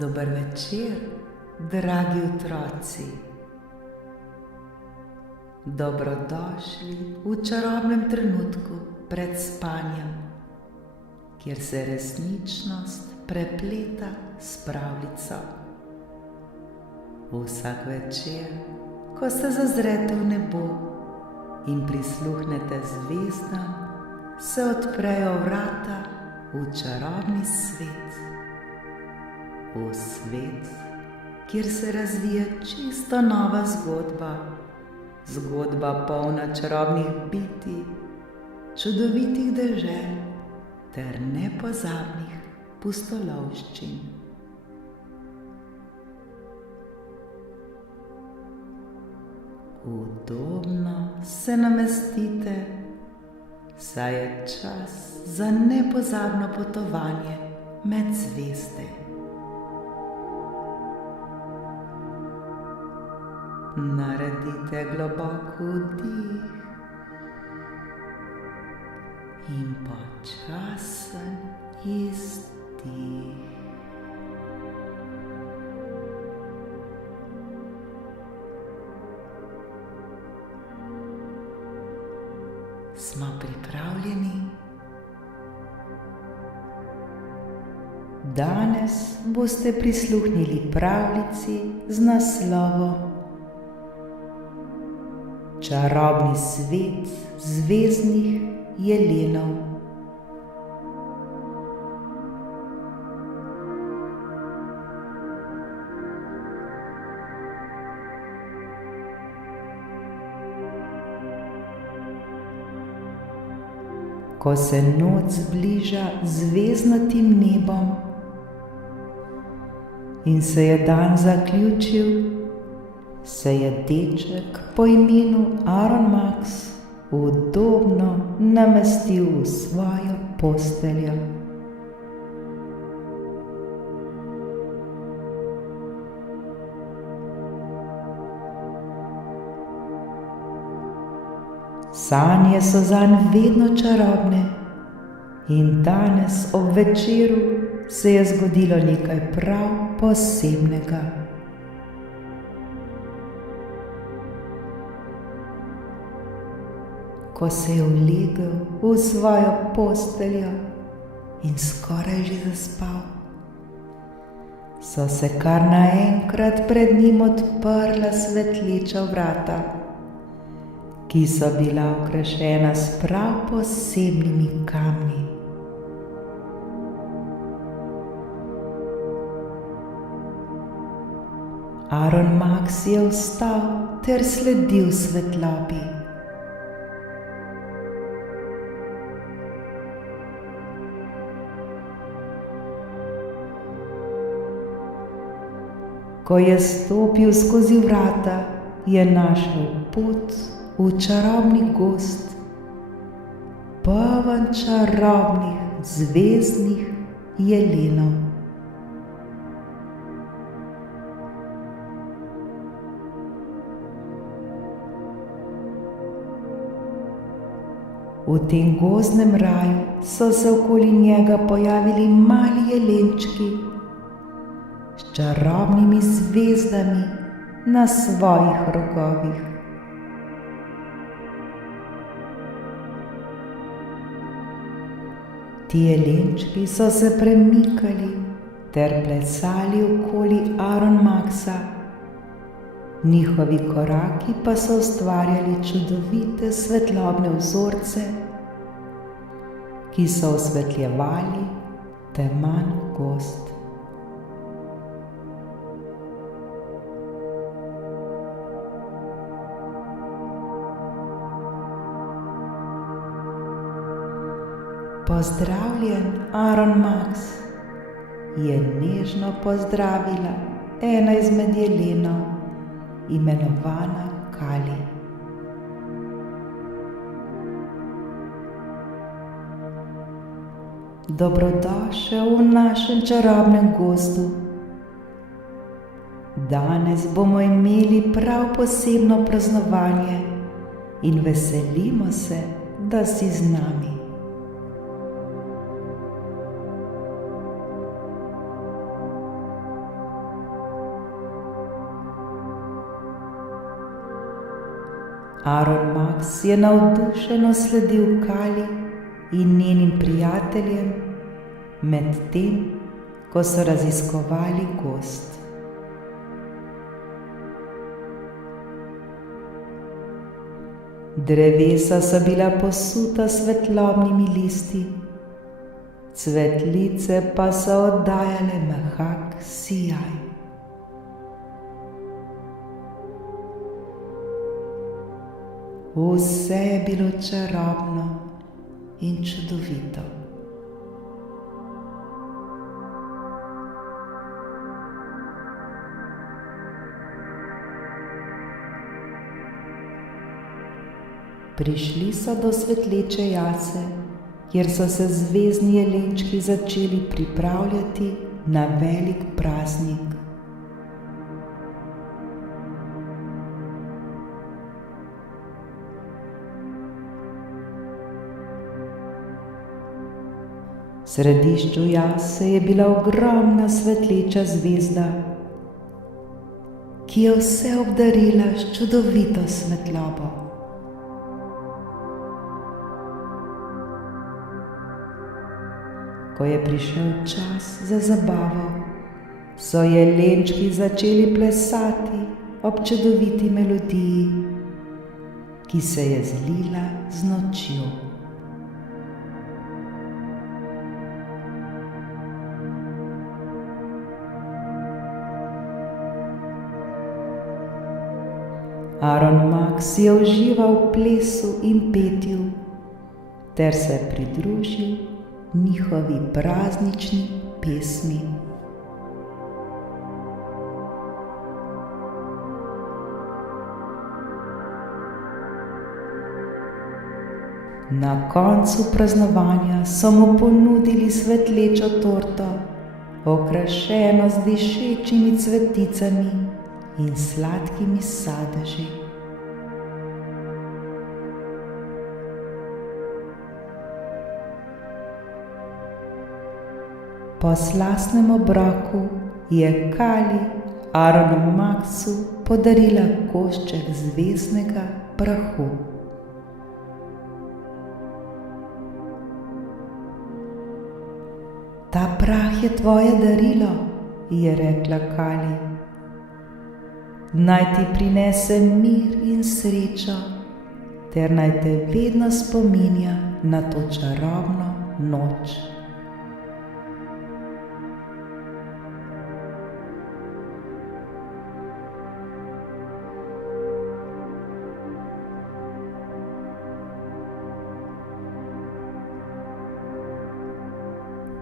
Dober večer, dragi otroci. Dobrodošli v čarobnem trenutku pred spanjem, kjer se resničnost prepleta s pravljico. Vsak večer, ko se zazrete v nebo in prisluhnete zvezdam, se odprejo vrata v čarobni svet. V svet, kjer se razvija čisto nova zgodba, zgodba polna čarobnih bitij, čudovitih dežel ter nepozabnih pustolovščin. Udobno se namestite, saj je čas za nepozabno potovanje med zvezde. Naredite globok vdih in počasen izdih. Smo pripravljeni? Danes boste prisluhnili pravljici z naslovom Čarobni svet zvezdnih jelenov. Ko se noč zbliža zvezdnatim nebom in se je dan zaključil, se je deček po imenu Aaron Max udobno namestil v svojo posteljo. Sanje so zanj vedno čarobne in danes ob večeru se je zgodilo nekaj prav posebnega. Ko se je ulegel v svojo posteljo in skoraj že zaspal, so se kar naenkrat pred njim odprla svetleča vrata, ki so bila okrašena s prav posebnimi kamni. Aaron Max je vstal ter sledil svetlobi. Ko je stopil skozi vrata, je našel pot v čarobni gozd, poln čarobnih zvezdnih jelenov. V tem gozdnem raju so se okoli njega pojavili mali jelenčki s čarobnimi zvezdami na svojih rogovih. Ti jelenčki so se premikali ter plesali okoli Aaron Maxa, njihovi koraki pa so ustvarjali čudovite svetlobne vzorce, ki so osvetljevali teman gozd. Pozdravljen, Aaron Max, je nežno pozdravila ena izmed jelenov, imenovana Kali. Dobrodošel v našem čarobnem gozdu. Danes bomo imeli prav posebno praznovanje in veselimo se, da si z nami. Aron Maks je navdušeno sledil Kali in njenim prijateljem, medtem ko so raziskovali gozd. Drevesa so bila posuta s svetlobnimi listi, cvetlice pa so oddajale mehak sijaj. Vse je bilo čarobno in čudovito. Prišli so do svetleče jase, kjer so se zvezdni jelenčki začeli pripravljati na velik praznik. V središču jase je bila ogromna svetleča zvezda, ki je vse obdarila s čudovito svetlobo. Ko je prišel čas za zabavo, so jelenčki začeli plesati ob čudoviti melodiji, ki se je zlila z nočjo. Aron Maks je užival v plesu in petju ter se pridružil njihovi praznični pesmi. Na koncu praznovanja so mu ponudili svetlečo torto, okrašeno z dišečimi cveticami in sladkimi sadeži. Po slastnem obroku je Kali Aronu Maksu podarila košček zvezdnega prahu. Ta prah je tvoje darilo, je rekla Kali. Naj ti prinese mir in srečo, ter naj te vedno spominja na to čarobno noč.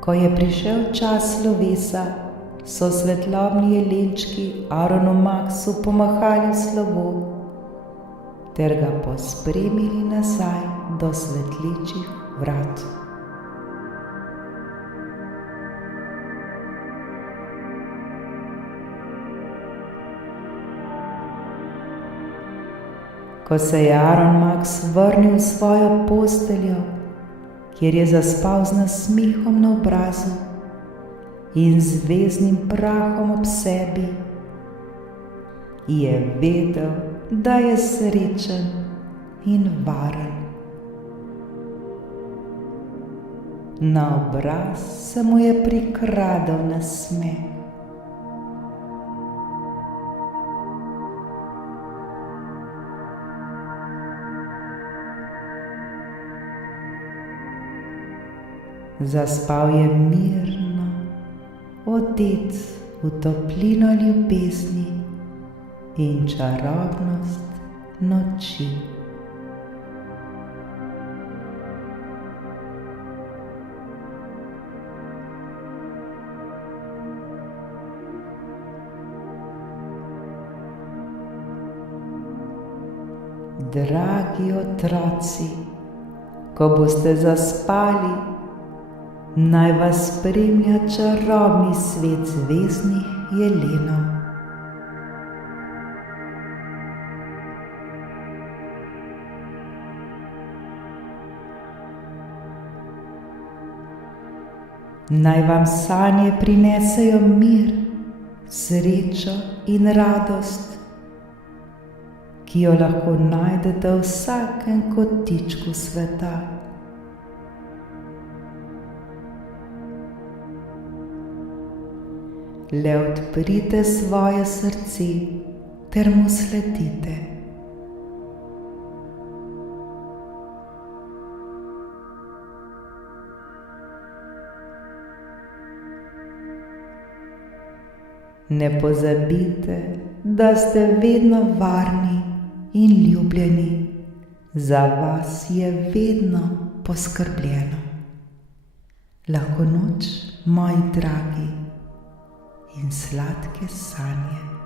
Ko je prišel čas slovesa, so svetlobni jelenčki Aronu Maksu pomahali v slovo ter ga pospremili nazaj do svetlečih vrat. Ko se je Aron Maks vrnil v svojo posteljo, kjer je zaspal z nasmehom na obrazu in zvezdnim prahom ob sebi, je vedel, da je srečen in varen. Na obraz se mu je prikradel nasmeh. Zaspal je mirno, odet v toplino ljubezni in čarobnost noči. Dragi otroci, ko boste zaspali, naj vas spremlja čarobni svet zvezdnih jelenov. Naj vam sanje prinesejo mir, srečo in radost, ki jo lahko najdete v vsakem kotičku sveta. Le odprite svoje srce ter mu sledite. Ne pozabite, da ste vedno varni in ljubljeni. Za vas je vedno poskrbljeno. Lahko noč, moji dragi, in sladke sanje.